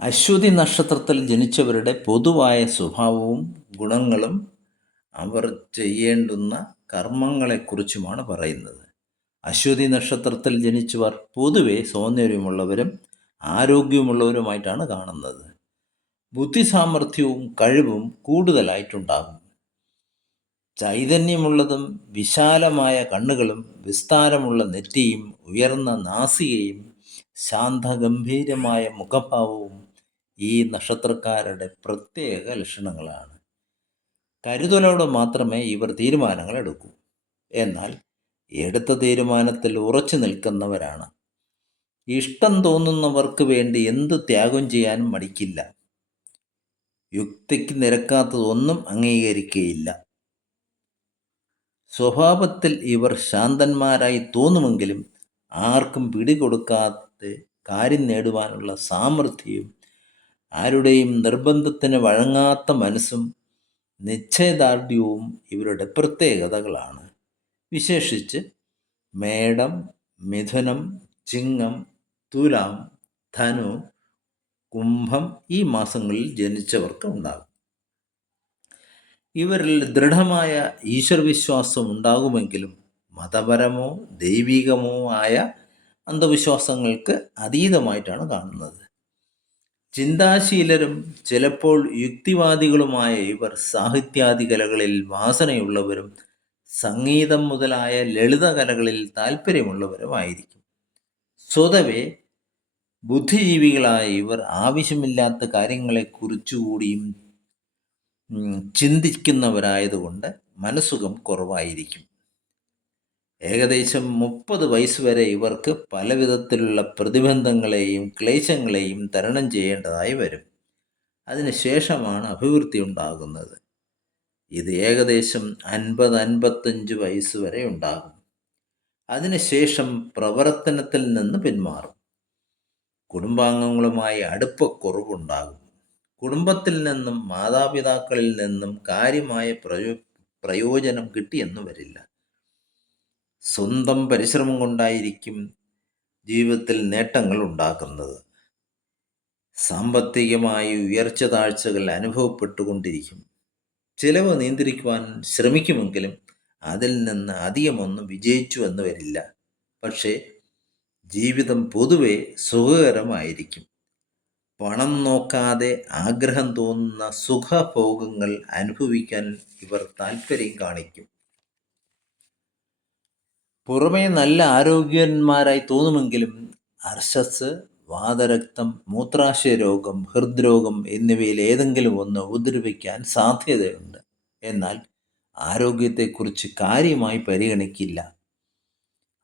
അശ്വതി നക്ഷത്രത്തിൽ ജനിച്ചവരുടെ പൊതുവായ സ്വഭാവവും ഗുണങ്ങളും അവർ ചെയ്യേണ്ടുന്ന കർമ്മങ്ങളെക്കുറിച്ചുമാണ് പറയുന്നത്. അശ്വതി നക്ഷത്രത്തിൽ ജനിച്ചവർ പൊതുവെ സൗന്ദര്യമുള്ളവരും ആരോഗ്യമുള്ളവരുമായിട്ടാണ് കാണുന്നത്. ബുദ്ധിസാമർഥ്യവും കഴിവും കൂടുതലായിട്ടുണ്ടാകും. ചൈതന്യമുള്ളതും വിശാലമായ കണ്ണുകളും വിസ്താരമുള്ള നെറ്റിയും ഉയർന്ന നാസികയും ശാന്തഗംഭീരമായ മുഖഭാവവും ഈ നക്ഷത്രക്കാരുടെ പ്രത്യേക ലക്ഷണങ്ങളാണ്. കരുതലോടെ മാത്രമേ ഇവർ തീരുമാനങ്ങൾ എടുക്കൂ. എന്നാൽ എടുത്ത തീരുമാനത്തിൽ ഉറച്ചു നിൽക്കുന്നവരാണ്. ഇഷ്ടം തോന്നുന്നവർക്ക് വേണ്ടി എന്ത് ത്യാഗം ചെയ്യാനും മടിക്കില്ല. യുക്തിക്ക് നിരക്കാത്തതൊന്നും അംഗീകരിക്കുകയില്ല. സ്വഭാവത്തിൽ ഇവർ ശാന്തന്മാരായി തോന്നുമെങ്കിലും ആർക്കും പിടികൊടുക്കാതെ കാര്യം നേടുവാനുള്ള സാമർഥ്യവും ആരുടെയും നിർബന്ധത്തിന് വഴങ്ങാത്ത മനസ്സും നിശ്ചയദാർഢ്യവും ഇവരുടെ പ്രത്യേകതകളാണ്. വിശേഷിച്ച് മേടം, മിഥുനം, ചിങ്ങം, തുലാം, ധനു, കുംഭം ഈ മാസങ്ങളിൽ ജനിച്ചവർക്ക് ഉണ്ടാകും. ഇവരിൽ ദൃഢമായ ഈശ്വരവിശ്വാസം ഉണ്ടാകുമെങ്കിലും മതപരമോ ദൈവികമോ ആയ അന്ധവിശ്വാസങ്ങൾക്ക് അതീതമായിട്ടാണ് കാണുന്നത്. ചിന്താശീലരും ചിലപ്പോൾ യുക്തിവാദികളുമായ ഇവർ സാഹിത്യാദി കലകളിൽ വാസനയുള്ളവരും സംഗീതം മുതലായ ലളിതകലകളിൽ താല്പര്യമുള്ളവരുമായിരിക്കും. സ്വതവേ ബുദ്ധിജീവികളായ ഇവർ ആവശ്യമില്ലാത്ത കാര്യങ്ങളെക്കുറിച്ചുകൂടിയും ചിന്തിക്കുന്നവരായതുകൊണ്ട് മനസ്സുഖം കുറവായിരിക്കും. ഏകദേശം 30 വയസ്സുവരെ ഇവർക്ക് പലവിധത്തിലുള്ള പ്രതിബന്ധങ്ങളെയും ക്ലേശങ്ങളെയും തരണം ചെയ്യേണ്ടതായി വരും. അതിനുശേഷമാണ് അഭിവൃദ്ധി ഉണ്ടാകുന്നത്. ഇത് ഏകദേശം 50-55 വയസ്സ് വരെ ഉണ്ടാകും. അതിനുശേഷം പ്രവർത്തനത്തിൽ നിന്ന് പിന്മാറും. കുടുംബാംഗങ്ങളുമായി അടുപ്പക്കുറവുണ്ടാകും. കുടുംബത്തിൽ നിന്നും മാതാപിതാക്കളിൽ നിന്നും കാര്യമായ പ്രയോജനം കിട്ടിയെന്ന് വരില്ല. സ്വന്തം പരിശ്രമം കൊണ്ടായിരിക്കും ജീവിതത്തിൽ നേട്ടങ്ങൾ ഉണ്ടാക്കുന്നത്. സാമ്പത്തികമായി ഉയർച്ച താഴ്ചകൾ അനുഭവപ്പെട്ടുകൊണ്ടിരിക്കും. ചിലവ് നിയന്ത്രിക്കുവാൻ ശ്രമിക്കുമെങ്കിലും അതിൽ നിന്ന് അധികമൊന്നും വിജയിച്ചു എന്ന് വരില്ല. പക്ഷേ ജീവിതം പൊതുവെ സുഖകരമായിരിക്കും. പണം നോക്കാതെ ആഗ്രഹം തോന്നുന്ന സുഖഭോഗങ്ങൾ അനുഭവിക്കാൻ ഇവർ താല്പര്യം കാണിക്കും. പുറമേ നല്ല ആരോഗ്യന്മാരായി തോന്നുമെങ്കിലും അർശസ്, വാതരക്തം, മൂത്രാശയ രോഗം, ഹൃദ്രോഗം എന്നിവയിൽ ഏതെങ്കിലും ഒന്ന് ഉപദ്രവിക്കാൻ സാധ്യതയുണ്ട്. എന്നാൽ ആരോഗ്യത്തെക്കുറിച്ച് കാര്യമായി പരിഗണിക്കില്ല.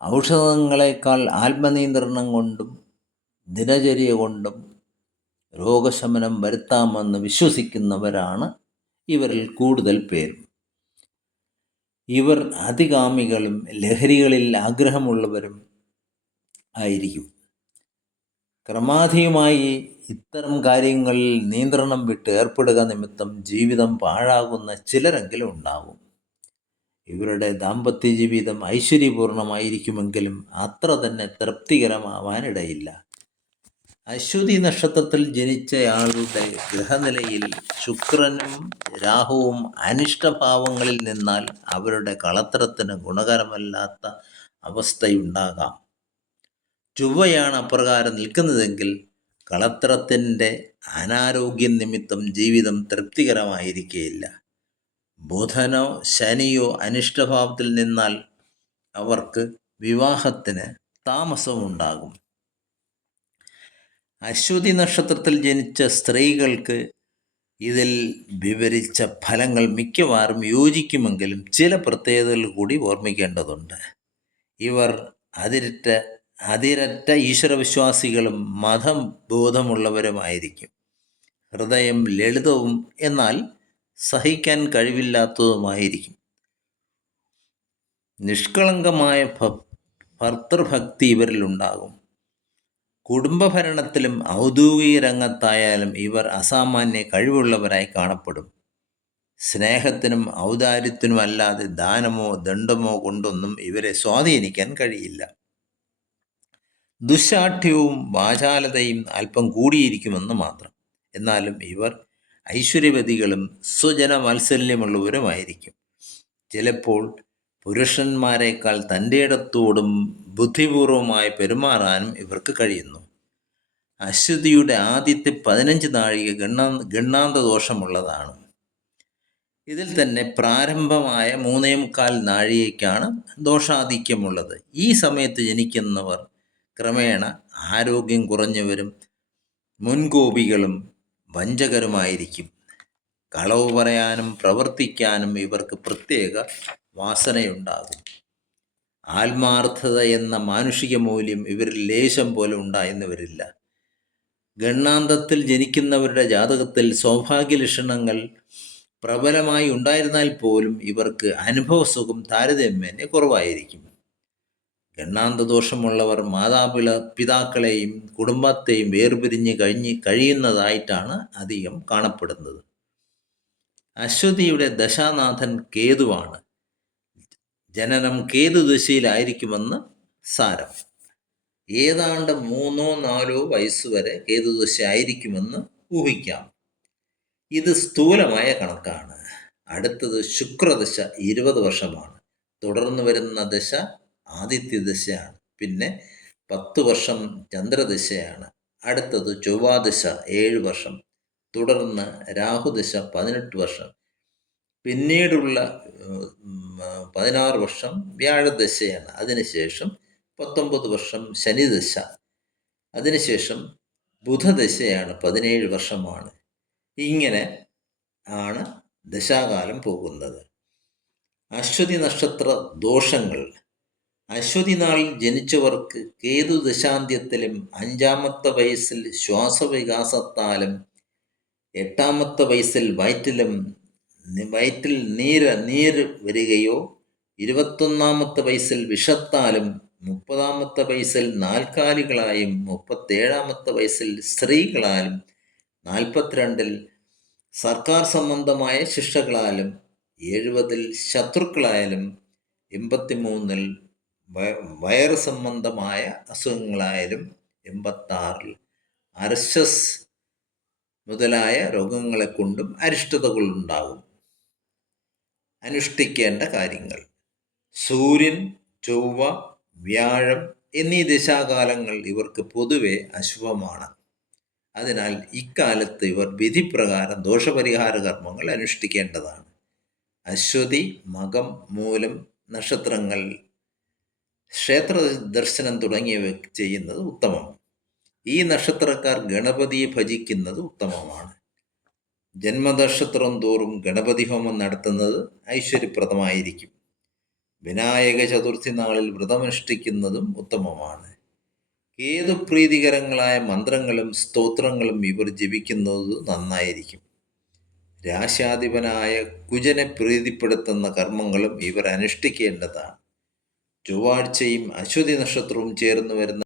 ഔഷധങ്ങളെക്കാൾ ആത്മനിയന്ത്രണം കൊണ്ടും ദിനചര്യ കൊണ്ടും രോഗശമനം വരുത്താമെന്ന് വിശ്വസിക്കുന്നവരാണ് ഇവരിൽ കൂടുതൽ പേരും. ഇവർ അതികാമികളും ലഹരികളിൽ ആഗ്രഹമുള്ളവരും ആയിരിക്കും. ക്രമാധികമായി ഇത്തരം കാര്യങ്ങളിൽ നിയന്ത്രണം വിട്ട് ഏർപ്പെടുക നിമിത്തം ജീവിതം പാഴാകുന്ന ചിലരെങ്കിലും ഉണ്ടാകും. ഇവരുടെ ദാമ്പത്യ ജീവിതം ഐശ്വര്യപൂർണമായിരിക്കുമെങ്കിലും അത്ര തന്നെ തൃപ്തികരമാവാനിടയില്ല. അശ്വതി നക്ഷത്രത്തിൽ ജനിച്ചയാളുടെ ഗ്രഹനിലയിൽ ശുക്രനും രാഹുവും അനിഷ്ടഭാവങ്ങളിൽ നിന്നാൽ അവരുടെ കളത്രത്തിന് ഗുണകരമല്ലാത്ത അവസ്ഥയുണ്ടാകാം. ചൊവ്വയാണ് അപ്രകാരം നിൽക്കുന്നതെങ്കിൽ കളത്രത്തിൻ്റെ അനാരോഗ്യം നിമിത്തം ജീവിതം തൃപ്തികരമായിരിക്കുകയില്ല. ബുധനോ ശനിയോ അനിഷ്ടഭാവത്തിൽ നിന്നാൽ അവർക്ക് വിവാഹത്തിന് താമസമുണ്ടാകും. അശ്വതി നക്ഷത്രത്തിൽ ജനിച്ച സ്ത്രീകൾക്ക് ഇതിൽ വിവരിച്ച ഫലങ്ങൾ മിക്കവാറും യോജിക്കുമെങ്കിലും ചില പ്രത്യേകതകൾ കൂടി ഓർമ്മിക്കേണ്ടതുണ്ട്. ഇവർ അതിരറ്റ ഈശ്വരവിശ്വാസികളും മതബോധമുള്ളവരുമായിരിക്കും. ഹൃദയം ലളിതവും എന്നാൽ സഹിക്കാൻ കഴിവില്ലാത്തതുമായിരിക്കും. നിഷ്കളങ്കമായ ഭർത്തൃഭക്തി ഇവരിലുണ്ടാകും. കുടുംബഭരണത്തിലും ഔദ്യോഗിക രംഗത്തായാലും ഇവർ അസാമാന്യ കഴിവുള്ളവരായി കാണപ്പെടും. സ്നേഹത്തിനും ഔദാര്യത്തിനും അല്ലാതെ ദാനമോ ദണ്ഡമോ കൊണ്ടൊന്നും ഇവരെ സ്വാധീനിക്കാൻ കഴിയില്ല. ദുശ്ശാഠ്യവും വാചാലതയും അല്പം കൂടിയിരിക്കുമെന്ന് മാത്രം. എന്നാലും ഇവർ ഐശ്വര്യവതികളും സ്വജന വാത്സല്യമുള്ളവരുമായിരിക്കും. ചിലപ്പോൾ പുരുഷന്മാരെക്കാൾ തൻ്റെയിടത്തോടും ബുദ്ധിപൂർവമായി പെരുമാറാനും ഇവർക്ക് കഴിയുന്നു. അശ്വതിയുടെ ആദ്യത്തെ 15 നാഴിക ഗണ്ണാന്ത ദോഷമുള്ളതാണ്. ഇതിൽ തന്നെ പ്രാരംഭമായ 3.25 നാഴികയ്ക്കാണ് ദോഷാധിക്യമുള്ളത്. ഈ സമയത്ത് ജനിക്കുന്നവർ ക്രമേണ ആരോഗ്യം കുറഞ്ഞവരും മുൻകോപികളും വഞ്ചകരുമായിരിക്കും. കളവ് പറയാനും പ്രവർത്തിക്കാനും ഇവർക്ക് പ്രത്യേക വാസനയുണ്ടാകും. ആത്മാർത്ഥത എന്ന മാനുഷിക മൂല്യം ഇവരിൽ ലേശം പോലെ ഉണ്ടായെന്ന് വരില്ല. ഗണ്ണാന്തത്തിൽ ജനിക്കുന്നവരുടെ ജാതകത്തിൽ സൗഭാഗ്യലക്ഷണങ്ങൾ പ്രബലമായി ഉണ്ടായിരുന്നാൽ പോലും ഇവർക്ക് അനുഭവസുഖം താരതമ്യേന കുറവായിരിക്കും. ഗണ്ണാന്തദോഷമുള്ളവർ പിതാക്കളെയും കുടുംബത്തെയും വേർപിരിഞ്ഞ് കഴിയുന്നതായിട്ടാണ് അധികം കാണപ്പെടുന്നത്. അശ്വതിയുടെ ദശാനാഥൻ കേതുവാണ്. ജനനം കേതുദശയിലായിരിക്കുമെന്ന് സാരം. ഏതാണ്ട് 3-4 വയസ്സുവരെ കേതുദശ ആയിരിക്കുമെന്ന് ഊഹിക്കാം. ഇത് സ്ഥൂലമായ കണക്കാണ്. അടുത്തത് ശുക്രദശ 20 വർഷമാണ്. തുടർന്ന് വരുന്ന ദശ ആദിത്യദശയാണ്. പിന്നെ 10 വർഷം ചന്ദ്രദശയാണ്. അടുത്തത് ചൊവ്വാദശ 7 വർഷം. തുടർന്ന് രാഹുദശ 18 വർഷം. പിന്നീടുള്ള 16 വർഷം വ്യാഴദശയാണ്. അതിനുശേഷം 19 വർഷം ശനിദശ. അതിനുശേഷം ബുധദശയാണ്, 17 വർഷമാണ്. ഇങ്ങനെ ആണ് ദശാകാലം പോകുന്നത്. അശ്വതി നക്ഷത്ര ദോഷങ്ങൾ. അശ്വതി നാളിൽ ജനിച്ചവർക്ക് കേതു ദശാന്ത്യത്തിലും 5-ാമത്തെ വയസ്സിൽ ശ്വാസവികാസത്താലും 8-ാമത്തെ വയസ്സിൽ വയറ്റിൽ നീര് വരികയോ 21-ാമത്തെ വയസ്സിൽ വിഷത്താലും 30-ാമത്തെ വയസ്സിൽ നാൽക്കാലികളായും 37-ാമത്തെ വയസ്സിൽ സ്ത്രീകളാലും 42-ൽ സർക്കാർ സംബന്ധമായ ശിക്ഷകളാലും 70-ൽ ശത്രുക്കളായാലും 83-ൽ വയറ് സംബന്ധമായ അസുഖങ്ങളായാലും 86-ൽ അർശസ് മുതലായ രോഗങ്ങളെ കൊണ്ടും അരിഷ്ടതകളുണ്ടാകും. അനുഷ്ഠിക്കേണ്ട കാര്യങ്ങൾ. സൂര്യൻ, ചൊവ്വ, വ്യാഴം എന്നീ ദശാകാലങ്ങൾ ഇവർക്ക് പൊതുവെ അശുഭമാണ്. അതിനാൽ ഇക്കാലത്ത് ഇവർ വിധിപ്രകാരം ദോഷപരിഹാര കർമ്മങ്ങൾ അനുഷ്ഠിക്കേണ്ടതാണ്. അശ്വതി, മകം, മൂലം നക്ഷത്രങ്ങൾ ക്ഷേത്ര ദർശനം തുടങ്ങിയവ ചെയ്യുന്നത് ഉത്തമം. ഈ നക്ഷത്രക്കാർ ഗണപതിയെ ഭജിക്കുന്നത് ഉത്തമമാണ്. ജന്മനക്ഷത്രം തോറും ഗണപതി ഹോമം നടത്തുന്നത് ഐശ്വര്യപ്രദമായിരിക്കും. വിനായക ചതുർത്ഥി നാളിൽ വ്രതമനുഷ്ഠിക്കുന്നതും ഉത്തമമാണ്. കേതുപ്രീതികരങ്ങളായ മന്ത്രങ്ങളും സ്തോത്രങ്ങളും ഇവർ ജപിക്കുന്നത് നന്നായിരിക്കും. രാശാധിപനായ കുജനെ പ്രീതിപ്പെടുത്തുന്ന കർമ്മങ്ങളും ഇവർ അനുഷ്ഠിക്കേണ്ടതാണ്. ചൊവ്വാഴ്ചയും അശ്വതി നക്ഷത്രവും ചേർന്ന് വരുന്ന